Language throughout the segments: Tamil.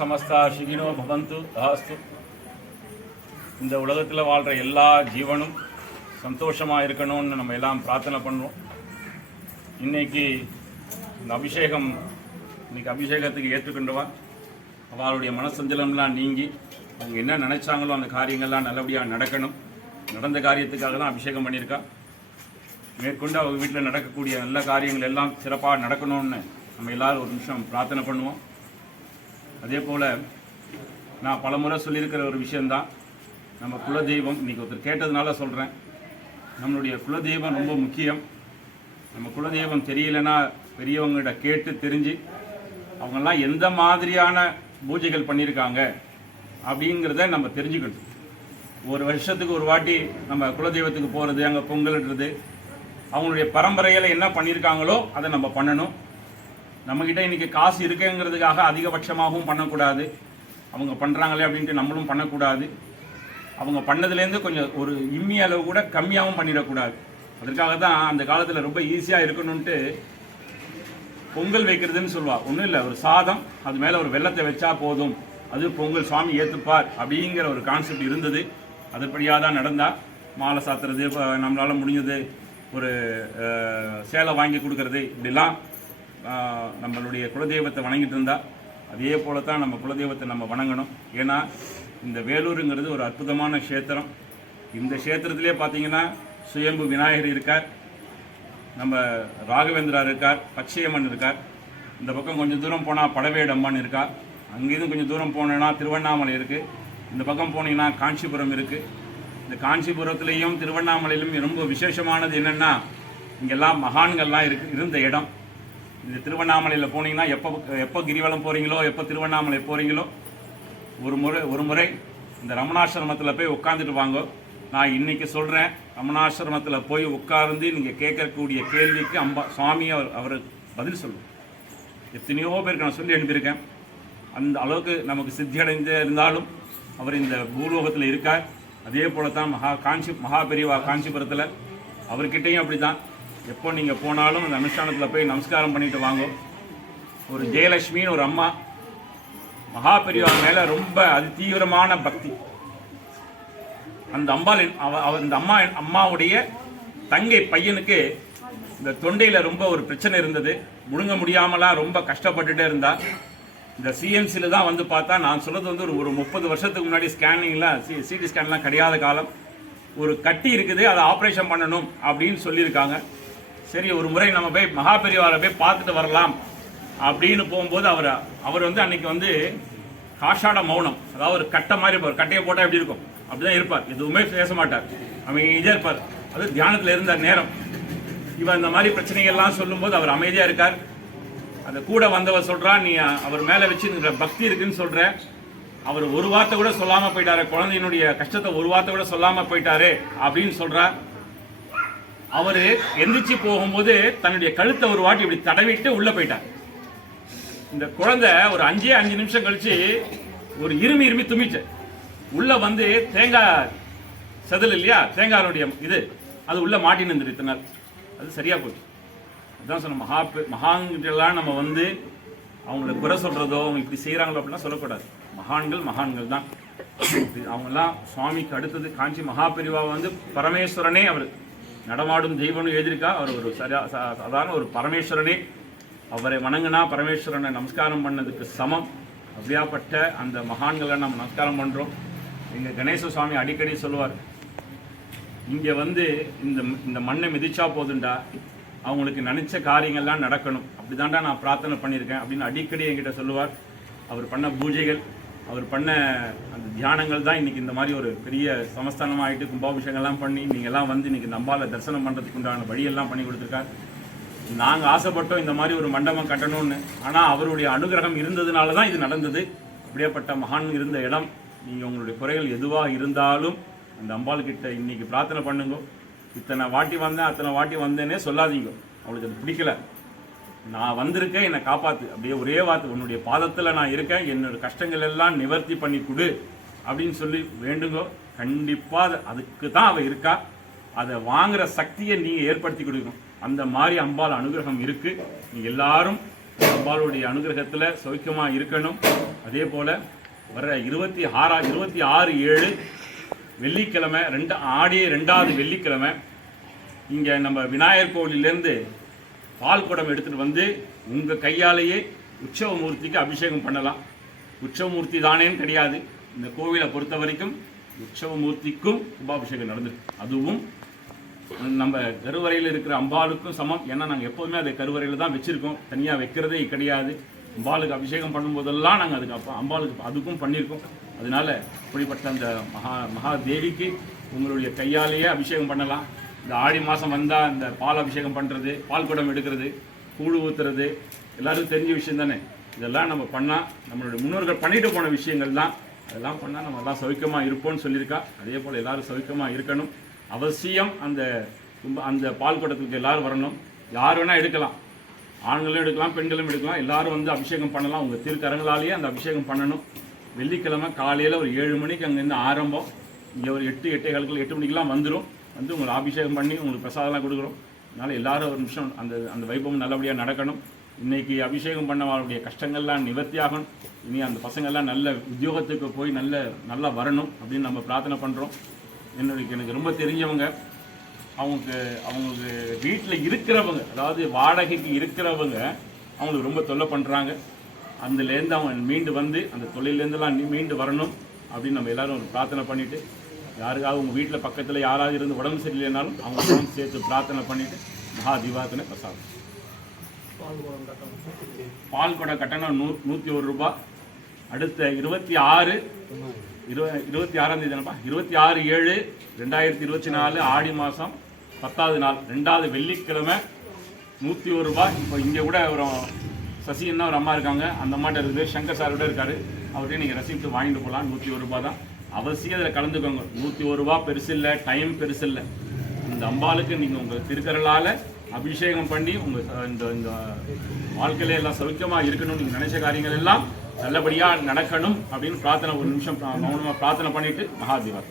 சமஸ்தா சுகினோ பவந்து தாஸ்து. இந்த உலகத்தில் வாழ்கிற எல்லா ஜீவனும் சந்தோஷமாக இருக்கணும்னு நம்ம எல்லாம் பிரார்த்தனை பண்ணுறோம் இன்னைக்கு இந்த அபிஷேகம் இன்னைக்கு அபிஷேகத்துக்கு ஏற்றுக்கொண்டவன் அவளுடைய மனசஞ்சலம்லாம் நீங்கி அவங்க என்ன நினைச்சாங்களோ அந்த காரியங்கள்லாம் நல்லபடியாக நடக்கணும். நடந்த காரியத்துக்காக தான் அபிஷேகம் பண்ணியிருக்கா. மேற்கொண்டு அவங்க வீட்டில் நடக்கக்கூடிய நல்ல காரியங்கள் எல்லாம் சிறப்பாக நடக்கணும்னு நம்ம எல்லோரும் ஒரு நிமிஷம் பிரார்த்தனை பண்ணுவோம். அதே போல் நான் பலமுறை சொல்லியிருக்கிற ஒரு விஷயந்தான் நம்ம குலதெய்வம் இன்றைக்கி ஒருத்தர் கேட்டதுனால சொல்கிறேன் நம்மளுடைய குலதெய்வம் ரொம்ப முக்கியம். நம்ம குலதெய்வம் தெரியலனா பெரியவங்ககிட்ட கேட்டு தெரிஞ்சு அவங்கெல்லாம் எந்த மாதிரியான பூஜைகள் பண்ணியிருக்காங்க அப்படிங்கிறத நம்ம தெரிஞ்சுக்கணும். ஒரு வருஷத்துக்கு ஒரு வாட்டி நம்ம குலதெய்வத்துக்கு போகிறது அங்கே பொங்கல்ன்றது அவங்களுடைய பரம்பரையில் என்ன பண்ணியிருக்காங்களோ அதை நம்ம பண்ணணும். நம்மக்கிட்ட இன்னைக்கு காசு இருக்குங்கிறதுக்காக அதிகபட்சமாகவும் பண்ணக்கூடாது. அவங்க பண்ணுறாங்களே அப்படின்ட்டு நம்மளும் பண்ணக்கூடாது. அவங்க பண்ணதுலேருந்து கொஞ்சம் ஒரு இம்மி அளவு கூட கம்மியாகவும் பண்ணிடக்கூடாது. அதற்காக தான் அந்த காலத்தில் ரொம்ப ஈஸியாக இருக்கணும்ன்ட்டு பொங்கல் வைக்கிறதுன்னு சொல்லுவாள் ஒன்றும் இல்லை ஒரு சாதம் அது மேலே ஒரு வெள்ளத்தை வச்சா போதும். அது பொங்கல் சுவாமி ஏற்றுப்பார் அப்படிங்கிற ஒரு கான்செப்ட் இருந்தது. அதுபடியாக தான் நடந்தால் மாலை சாத்துறது இப்போ நம்மளால் முடிஞ்சது ஒரு சேலை வாங்கி கொடுக்கறது இப்படிலாம் நம்மளுடைய குலதெய்வத்தை வணங்கிட்டு இருந்தா அதே போல தான் நம்ம குலதெய்வத்தை நம்ம வணங்கணும். ஏன்னா இந்த வேலூருங்கிறது ஒரு அற்புதமான க்ஷேத்திரம். இந்த க்ஷேத்திரத்திலே பார்த்தீங்கன்னா சுயம்பு விநாயகர் இருக்கார் நம்ம ராகவேந்திரா இருக்கார் பச்சையம்மன் இருக்கார். இந்த பக்கம் கொஞ்சம் தூரம் போனால் படவேடம்மன் இருக்கா அங்கேருந்து கொஞ்சம் தூரம் போனேன்னா திருவண்ணாமலை இருக்குது இந்த பக்கம் போனீங்கன்னா காஞ்சிபுரம் இருக்குது இந்த காஞ்சிபுரத்துலேயும் திருவண்ணாமலையிலும் ரொம்ப விசேஷமானது என்னென்னா இங்கெல்லாம் மகான்கள்லாம் இருக்கு இருந்த இடம். இந்த திருவண்ணாமலையில் போனீங்கன்னா எப்போ எப்போ கிரிவலம் போகிறீங்களோ எப்போ திருவண்ணாமலை போகிறீங்களோ ஒரு முறை ஒரு முறை இந்த ரமணாசிரமத்தில் போய் உட்காந்துட்டு வாங்க. நான் இன்னைக்கு சொல்கிறேன் ரமணாசிரமத்தில் போய் உட்கார்ந்து நீங்கள் கேட்கக்கூடிய கேள்விக்கு அம்பா சுவாமி அவர் அவர் பதில் சொல்லுவோம் எத்தனையோ பேருக்கு நான் சொல்லி அனுப்பியிருக்கேன். அந்த அளவுக்கு நமக்கு சித்தி அடைந்து இருந்தாலும் அவர் இந்த பூலோகத்தில் இருக்கார். அதே போல தான் மகா காஞ்சி மகா பெரியவா காஞ்சிபுரத்தில் அவர்கிட்டையும் அப்படி தான் எப்போ நீங்கள் போனாலும் அந்த அனுஷ்டானத்தில் போய் நமஸ்காரம் பண்ணிட்டு வாங்க. ஒரு ஜெயலட்சுமின்னு ஒரு அம்மா. மகா பெரியவர் மேலே ரொம்ப அதி தீவிரமான பக்தி. அந்த அம்பாள் அவ அவ- அம்மா அம்மாவுடைய தங்கை பையனுக்கு இந்த தொண்டையில் ரொம்ப ஒரு பிரச்சனை இருந்தது. முழுங்க முடியாமலாம் ரொம்ப கஷ்டப்பட்டுட்டே இருந்தா. இந்த சிஎம்சியில் தான் வந்து பார்த்தா நான் சொல்கிறது வந்து ஒரு ஒரு முப்பது வருஷத்துக்கு முன்னாடி ஸ்கேனிங்லாம் சி சிடி ஸ்கேன்லாம் கிடையாத காலம். ஒரு கட்டி இருக்குது அதை ஆப்ரேஷன் பண்ணணும் அப்படின்னு சொல்லியிருக்காங்க. சரி ஒரு முறை நம்ம போய் மகா பெரியவாரை போய் பார்த்துட்டு வரலாம் அப்படின்னு போகும்போது அவர் அவர் வந்து அன்னைக்கு வந்து காஷாட மௌனம். அதாவது ஒரு கட்டை மாதிரி இருப்பார். கட்டையை போட்டால் எப்படி இருக்கும்? அப்படிதான் இருப்பார். எதுவுமே பேச மாட்டார். அமைதியாக இருப்பார். அது தியானத்தில் இருந்த நேரம். இவன் இந்த மாதிரி பிரச்சனைகள்லாம் சொல்லும்போது அவர் அமைதியாக இருக்கார். அந்த கூட வந்தவர் சொல்கிறான் நீ அவர் மேலே வச்சு பக்தி இருக்குன்னு சொல்கிற அவர் ஒரு வார்த்தை கூட சொல்லாமல் போயிட்டாரு. குழந்தையினுடைய கஷ்டத்தை ஒரு வார்த்தை கூட சொல்லாமல் போயிட்டாரு அப்படின்னு சொல்கிறார் அவரு எந்திரிச்சு போகும்போது தன்னுடைய கழுத்தை ஒரு வாட்டி இப்படி தடவிட்டு உள்ள போயிட்டார். இந்த குழந்தை ஒரு அஞ்சே அஞ்சு நிமிஷம் கழிச்சு ஒரு இருமி இருமி துமிச்சு உள்ள வந்து தேங்காய் செதில் இல்லையா? தேங்காயினுடைய இது அது உள்ள மாட்டின்னு இருந்தது இத்தனை நாள். அது சரியா போச்சு. அதுதான் சொன்ன மகா பெ- மகான்கிட்டலாம் நம்ம வந்து அவங்கள குறை சொல்றதோ அவங்க இப்படி செய்கிறாங்களோ அப்படிலாம் சொல்லக்கூடாது. மகான்கள் மகான்கள் தான். இது அவங்கெல்லாம் சுவாமிக்கு அடுத்தது காஞ்சி மகா வந்து பரமேஸ்வரனே அவர். நடமாடும் தெய்வம்னு எழுதியிருக்கா. அவர் ஒரு சரியா சா- சாதாரண ஒரு பரமேஸ்வரனே. அவரை வணங்கினா பரமேஸ்வரனை நமஸ்காரம் பண்ணதுக்கு சமம். அப்படியாப்பட்ட அந்த மகான்களை நம்ம நமஸ்காரம் பண்ணுறோம் எங்கள் கணேச சுவாமி அடிக்கடி சொல்லுவார் இங்கே வந்து இந்த இந்த மண்ணை மிதிச்சா போதுண்டா அவங்களுக்கு நினச்ச காரியங்கள்லாம் நடக்கணும். அப்படிதான்டா நான் பிரார்த்தனை பண்ணியிருக்கேன். அப்படின்னு அடிக்கடி என்கிட்ட சொல்லுவார். அவர் பண்ண பூஜைகள் அவர் பண்ண அந்த தியானங்கள் தான் இன்றைக்கி இந்த மாதிரி ஒரு பெரிய சமஸ்தானம் ஆகிட்டு கும்பாபிஷேகம்லாம் பண்ணி நீங்கள்லாம் வந்து இன்றைக்கி நம்பால தரிசனம் பண்ணுறதுக்கு உண்டான வழியெல்லாம் பண்ணி கொடுத்துருக்கார். நாங்கள் ஆசைப்பட்டோம் இந்த மாதிரி ஒரு மண்டபம் கட்டணும்னு. ஆனால் அவருடைய அனுகிரகம் இருந்ததுனால தான் இது நடந்தது. அப்படியேப்பட்ட மகான் இருந்த இடம் நீங்கள் உங்களுடைய குறைகள் எதுவாக இருந்தாலும் அந்த அம்பாள் கிட்ட இன்னைக்கு பிரார்த்தனை பண்ணுங்க. இத்தனை வாட்டி வந்தேன் அத்தனை வாட்டி வந்தேனே சொல்லாதீங்க. அவளுக்கு அது பிடிக்கல. நான் வந்திருக்கேன் என்னை காப்பாத்து. அப்படியே ஒரே வார்த்தை உன்னுடைய பாதத்தில் நான் இருக்கேன் என்னோட கஷ்டங்கள் எல்லாம் நிவர்த்தி பண்ணி கொடு அப்படின்னு சொல்லி வேண்டுங்கோ. கண்டிப்பாக அதுக்கு தான் அவள் இருக்கா. அதை வாங்குற சக்தியை நீங்கள் ஏற்படுத்தி கொடுக்கணும். அந்த மாதிரி அம்பாள் அனுகிரகம் இருக்கு. நீ எல்லாரும் அம்பாளுடைய அனுகிரகத்தில் சௌக்கியமாக இருக்கணும். அதே போல் வர்ற இருபத்தி ஆறா இருபத்தி ஆறு ஏழு வெள்ளிக்கிழமை ரெண்டு ஆடிய ரெண்டாவது வெள்ளிக்கிழமை இங்கே நம்ம விநாயகர் கோவிலிலேருந்து பால் குடம் எடுத்துகிட்டு வந்து உங்கள் கையாலேயே உற்சவமூர்த்திக்கு அபிஷேகம் பண்ணலாம். உற்சவமூர்த்தி தானேன்னு கிடையாது. இந்த கோவிலை பொறுத்த வரைக்கும் உற்சவமூர்த்திக்கும் கும்பாபிஷேகம் நடந்திருக்கு அதுவும் நம்ம கருவறையில் இருக்கிற அம்பாளுக்கும் சமம். ஏன்னா நாங்கள் எப்போதுமே அதை கருவறையில் தான் வச்சுருக்கோம். தனியாக வைக்கிறதே கிடையாது. அம்பாளுக்கு அபிஷேகம் பண்ணும்போதெல்லாம் நாங்கள் அதுக்கு அப்போ அம்பாளுக்கு அதுக்கும் பண்ணியிருக்கோம் அதனால இப்படிப்பட்ட அந்த மகா மகாதேவிக்கு உங்களுடைய கையாலேயே அபிஷேகம் பண்ணலாம். இந்த ஆடி மாதம் வந்தால் இந்த பால் அபிஷேகம் பண்ணுறது பால் குடம் எடுக்கிறது கூழ் ஊற்றுறது எல்லாருக்கும் தெரிஞ்ச விஷயம் தானே? இதெல்லாம் நம்ம பண்ணால் நம்மளுடைய முன்னோர்கள் பண்ணிட்டு போன விஷயங்கள் தான் அதெல்லாம் பண்ணால் நம்ம எல்லாம் சௌக்கியமாக இருப்போம்னு சொல்லியிருக்கா. அதே போல் எல்லோரும் சௌக்கியமாக இருக்கணும். அவசியம் அந்த அந்த பால் குடத்துக்கு எல்லோரும் வரணும். யார் வேணால் எடுக்கலாம். ஆண்களும் எடுக்கலாம் பெண்களும் எடுக்கலாம். எல்லாரும் வந்து அபிஷேகம் பண்ணலாம். உங்கள் திருக்கரங்களாலேயே அந்த அபிஷேகம் பண்ணணும். வெள்ளிக்கிழமை காலையில் ஒரு ஏழு மணிக்கு அங்கேருந்து ஆரம்பம். இங்கே ஒரு எட்டு எட்டே காலத்தில் எட்டு மணிக்கெலாம் வந்துடும் வந்து உங்களை அபிஷேகம் பண்ணி உங்களுக்கு பிரசாதம்லாம் கொடுக்குறோம். அதனால் எல்லாரும் ஒரு நிமிஷம் அந்த அந்த வைபவம் நல்லபடியாக நடக்கணும். இன்னைக்கு அபிஷேகம் பண்ணவங்களுடைய கஷ்டங்கள்லாம் நிவர்த்தியாகணும். இனி அந்த பசங்கள்லாம் நல்ல உத்தியோகத்துக்கு போய் நல்ல நல்லா வரணும் அப்படின்னு நம்ம பிரார்த்தனை பண்ணுறோம் என்னுடைய எனக்கு ரொம்ப தெரிஞ்சவங்க அவங்களுக்கு அவங்களுக்கு வீட்டில் இருக்கிறவங்க அதாவது வாடகைக்கு இருக்கிறவங்க அவங்களுக்கு ரொம்ப தொல்லை பண்ணுறாங்க அதுலேருந்து அவங்க மீண்டு வந்து அந்த தொழிலேருந்துலாம் மீண்டு வரணும் அப்படின்னு நம்ம எல்லோரும் ஒரு பிரார்த்தனை பண்ணிவிட்டு யாருக்காவது உங்கள் வீட்டில் பக்கத்தில் யாராவது இருந்து உடம்பு சரியில்லைனாலும் அவங்க சேர்த்து பிரார்த்தனை பண்ணிவிட்டு மகா தீபாத்தனை பிரசாதம். பால் குடம் கட்டணம் நூ நூற்றி ஒரு ரூபா. அடுத்த இருபத்தி ஆறு இருப இருபத்தி ஆறாம் தேதி தானப்பா இருபத்தி ஆறு ஏழு ரெண்டாயிரத்தி இருபத்தி நாலு ஆடி மாதம் பத்தாவது நாள் ரெண்டாவது வெள்ளிக்கிழமை நூற்றி ஒரு ரூபா. இப்போ இங்கே கூட ஒரு சசின்னா ஒரு அம்மா இருக்காங்க. அந்த அம்மாட்ட இருக்குது சங்கர் சார் கூட இருக்காரு. அவர்கிட்ட நீங்கள் ரசித்து வாங்கிட்டு போகலாம் நூற்றி ஒரு ரூபா தான். அவசியம் அதில் கலந்துக்கோங்க. நூற்றி ஒரு ரூபா பெருசு இல்லை டைம் பெருசு இல்லை. இந்த அம்பாளுக்கு நீங்கள் உங்கள் திருக்கரலால் அபிஷேகம் பண்ணி உங்கள் இந்த இந்த வாழ்க்கையில எல்லாம் சௌக்கியமாக இருக்கணும்னு நீங்கள் நினைச்ச காரியங்கள் எல்லாம் நல்லபடியாக நடக்கணும் அப்படின்னு பிரார்த்தனை ஒரு நிமிஷம் மௌனமாக பிரார்த்தனை பண்ணிட்டு மகாதீபா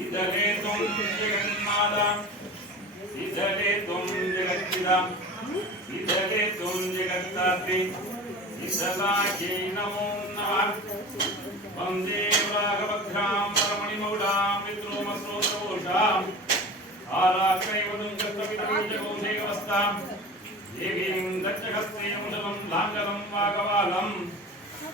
ఇదలే తుం జగన్మాత ఇదలే తుం జగత్పిత ఇదలే తుం జగత్తాత్రి ఇదలాకే నమో నమః వందే రాఘవగ్రాం రమణిమౌళాం విద్రోమస్రోతోషాం ఆరాక్షైవదం కర్తవితమూజగోధేవస్థాం దేవీం దక్షహస్తేముదలం వాగవాలం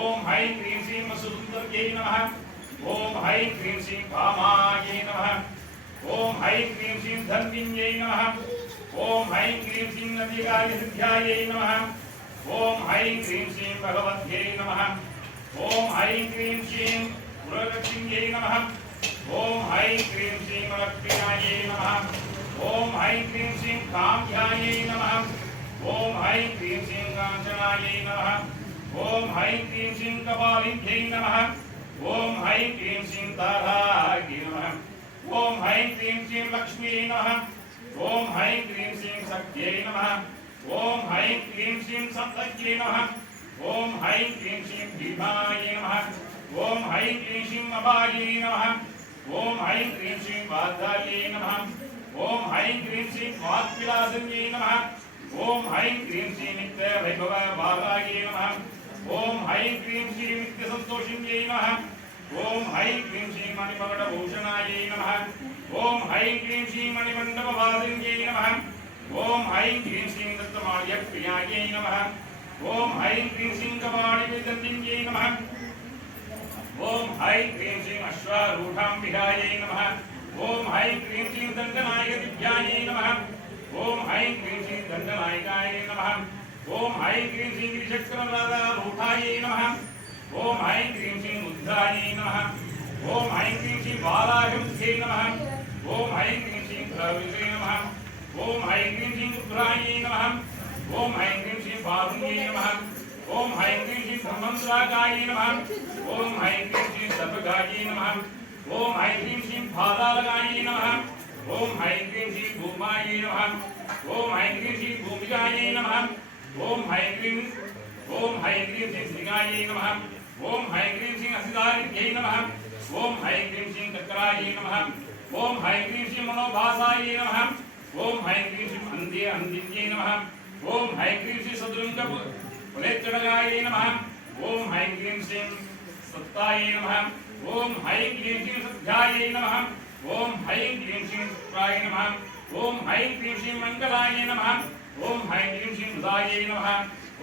ओम हाय ह्रीं क्रीं श्रीं वसुसुन्दर्यै नमः। ओम हाय ह्रीं क्रीं श्रीं भामायै नमः। ओम हाय ह्रीं क्रीं श्रीं धन्विन्यै नमः। ओम ह्रीं क्रीं श्रीं नदीकार्यसिद्ध्यायै नमः। ओम हाय ह्रीं क्रीं श्रीं भगवत्यै नमः। ओम हाय ह्रीं क्रीं श्रीं गुरुलक्ष्म्यै नमः। ओम हाय ह्रीं क्रीं श्रीं लक्ष्मीनायै नमः। ओम हाय ह्रीं क्रीं श्रीं काम्यायै नमः। ओम हाय ह्रीं क्रीं श्रीं काञ्चनायै नमः। ओम ह्रीं क्रीं श्रीं कपालिभ्यै नमः ओम ह्रीं क्रीं श्रीं तारायै नमः ओम ह्रीं क्रीं श्रीं लक्ष्मीयै नमः ओम ह्रीं क्रीं श्रीं शक्त्यै नमः ओम ह्रीं क्रीं श्रीं सप्तज्ञै नमः ओम ह्रीं क्रीं श्रीं भीमायै नमः ओम ह्रीं क्रीं श्रीं अपायै नमः ओम ह्रीं क्रीं श्रीं वादायै नमः ओम ह्रीं क्रीं श्रीं वाक्विलासन्यै नमः ओम हाई क्रीम सिंह नित्य वैभव बालायै नमः ॐ ऐं ह्रीं श्रीं नित्यसन्तोषिन्यै नमः ॐ ऐं ह्रीं श्रीं मणिमकुटभूषणायै नमः ॐ ऐं ह्रीं श्रीं मणिमण्डपवासिन्यै नमः ॐ ऐं ह्रीं श्रीं दत्तमाल्यप्रियायै नमः ॐ ऐं ह्रीं श्रीं कपाणिविदन्तिन्यै नमः ॐ ऐं ह्रीं श्रीं अश्वारूढाम्बिकायै नमः ॐ ऐं ह्रीं श्रीं दण्डनायकदिव्यायै नमः ॐ ऐं ह्रीं श्रीं दण्डनायकायै नमः ओम ऐं क्रीं श्रीं गिरिशक्रमराधारूढायै नमः ओम ऐं क्रीं श्रीं उद्धायै नमः ओम ऐं क्रीं श्रीं बालाभिमुख्यै नमः ओम ऐं क्रीम श्रीं प्रवित्रे नमः ओम ऐं क्रीं श्रीं उग्रायै नमः ओम ऐं क्रीं श्रीं बाहुल्यै नमः ओम ऐं क्रीं श्रीं ब्रह्मन्द्रागायै नमः ओम ऐं क्रीं श्रीं सर्वगायै नमः ओम ऐं क्रीं श्रीं फादालगायै नमः ओम ऐं क्रीं श्रीं भूमायै नमः ओम ऐं क्रीं श्रीं भूमिजायै नमः ओम ह्रीं क्रीं ओम ह्रीं क्रीं सिंह सिंहाय नमः ओम ह्रीं क्रीं सिंह हसिदारिभ्यै नमः ओम ह्रीं क्रीं सिंह कक्राय नमः ओम ह्रीं क्रीं सिंह मनोभासाय नमः ओम ह्रीं क्रीं सिंह हन्दे हन्दिन्यै नमः ओम ह्रीं क्रीं सिंह सदृङ्ग पुलेत्तडगाय नमः ओम ह्रीं क्रीं सिंह सत्ताये नमः ओम ह्रीं क्रीं सिंह सद्ध्याय नमः ओम ह्रीं क्रीं सिंह शुक्राय नमः ओम ह्रीं क्रीं सिंह मङ्गलाय नमः ఓం హైం హ్రీం శ్రీ మృదాయే నమ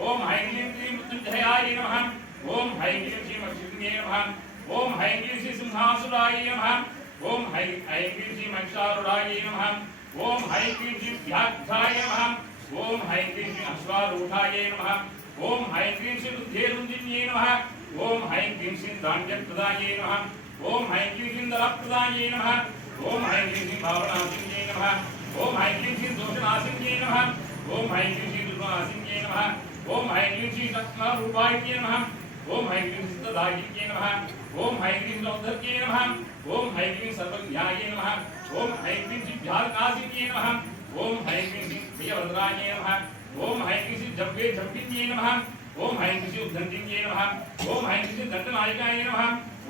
ఓం హైం హ్రీం శ్రీ మృత్యుంజయాయ నమ ఓం హైం హ్రీం శ్రీ మక్షిణ్యే నమ ఓం హైం హ్రీం శ్రీ సింహాసురాయ నమ ఓం హై హైం హ్రీం శ్రీ మహిషారుడాయ నమ ఓం హైం హ్రీం శ్రీ వ్యాఘ్రాయ నమ ఓం హైం హ్రీం శ్రీ అశ్వారూఢాయ నమ ఓం హైం హ్రీం శ్రీ రుద్ధేరుంజిన్యే నమ ఓం హైం హ్రీం శ్రీ దాండ్యప్రదాయ నమ ఓం హైం హ్రీం శ్రీ దళప్రదాయ నమ ఓం హైం హ్రీం శ్రీ భావనాశిన్యే నమ ఓం హైం హ్రీం శ్రీ దోషనాశిన్యే నమ ओम ऐं क्लीं श्री दुर्वासिन्ये नमः ओम ऐं क्लीं श्री नमः ओम ऐं क्लीं नमः ओम ऐं क्लीं नमः ओम ऐं सर्वज्ञाये नमः ओम ऐं क्लीं नमः ओम ऐं क्लीं नमः ओम ऐं क्लीं श्री नमः ओम ऐं उद्धन्तिन्ये नमः ओम ऐं क्लीं नमः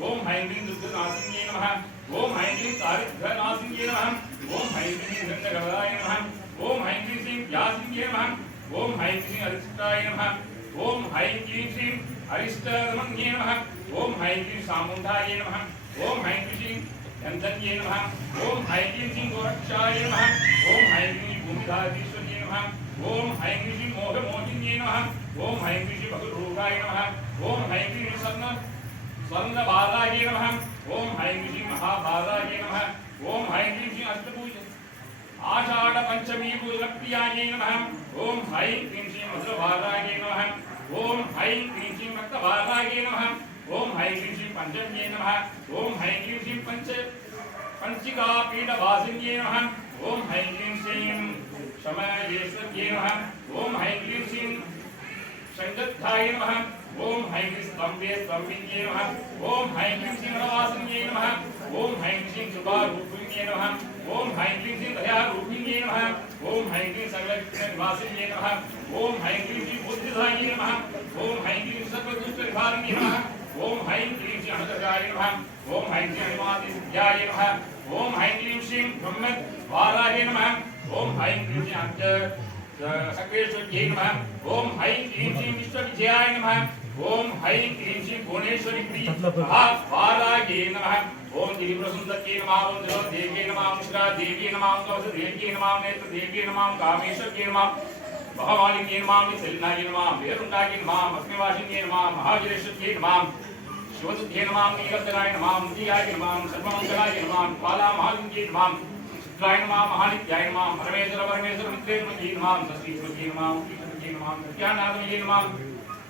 ओम ऐं दुर्गनासिन्ये नमः ओम ऐं क्लीं कार्यघ्रनासिन्ये नमः ओम ऐं क्लीं नमः ओम ऐं क्लीं श्रीं यासिन्ये नमः ओम ऐं क्लीं अरिष्टाय नमः ओम ऐं क्लीं श्रीं अरिष्टरमण्ये नमः ओम ऐं क्लीं सामुण्डाय नमः ओम ऐं क्लीं नन्दन्ये नमः ओम ऐं क्लीं श्रीं गोरक्षाय नमः ओम ऐं क्लीं भूमिधाधीश्वर्ये नमः ओम ऐं क्लीं श्रीं मोहमोहिन्ये नमः ओम ऐं क्लीं श्रीं बहुरूपाय नमः ओम ऐं क्लीं सन्न स्वर्णबालाय नमः ओम ऐं क्लीं महाबालाय नमः ओम ऐं क्लीं श्रीं अष्टभूषण आषाढ़ पंचमी भूलक्रियाय नमः। ओम ह्रीं क्रीं श्रीं मधुरभाराय नमः। ओम ह्रीं क्रीं श्रीं भक्तभाराय नमः। ओम ह्रीं क्रीं श्रीं नमः। ओम ह्रीं क्रीं पंच पंचिका पीठवासिन्ये नमः। ओम ह्रीं क्रीं श्रीं शमयेश्वर्ये नमः। ओम ह्रीं क्रीं श्रीं नमः। ओम ह्रीं क्रीं स्तम्भे स्तम्भिन्ये नमः। ओम ह्रीं क्रीं श्रीं नमः। ओम ह्रीं क्रीं कृपारूपिण्ये नमः। ओम ह्रीं क्लीं श्री भयारूपिण्यै नमः ओम ह्रीं क्लीं सर्वनिवासिन्यै नमः ओम ह्रीं क्लीं श्री बुद्धिधायिन्यै नमः ओम ह्रीं क्लीं सर्वदुष्टनिवारिण्यै नमः ओम ह्रीं क्लीं श्री अनुदशाय नमः ओम ह्रीं क्लीं अनुमादिसिद्ध्याय नमः ओम ह्रीं क्लीं श्री ब्रह्मद्वाराय नमः ओम ह्रीं क्लीं श्री अब्ज सकलेश्वरी नमः ओम ह्रीं क्लीं श्री विश्वविजयाय नमः ओम ह्रीं क्लीं श्री भुवनेश्वरी नमः ओम देवी प्रसन्नता के नमः ओम देवी देव्ये नमः मुद्रा देव्ये नमः कवच देव्ये नमः नेत्र देव्ये नमः कामेश्वर के नमः महामालिके नमः ओम सिलना के नमः वेरुण्डाये नमः भस्मवासिन्ये नमः महावीरेश्वर्ये नमः शिवदुद्धे नमः नीलकराय नमः मुदिया के नमः सर्वमंगला के नमः पाला महाजन के नमः शुक्लाय नमः महानित्याय नमः परमेश्वर परमेश्वर मित्रे नमः श्रीमते नमः श्रीमते नमः श्रीमते नमः ये नमः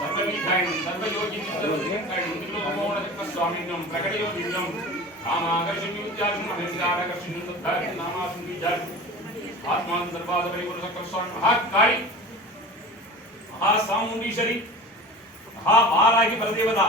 సర్వవిధాయం సర్వయోగితం ఇందులో అమోళ స్వామినం ప్రకటయోగితం కామాకర్షణ్యం విద్యార్థి మహిళాకర్షణ్యం సిద్ధార్థి నామాసం విద్యార్థి ఆత్మాన్ మహాకాళి మహాసాముండీశ్వరి పరదేవత.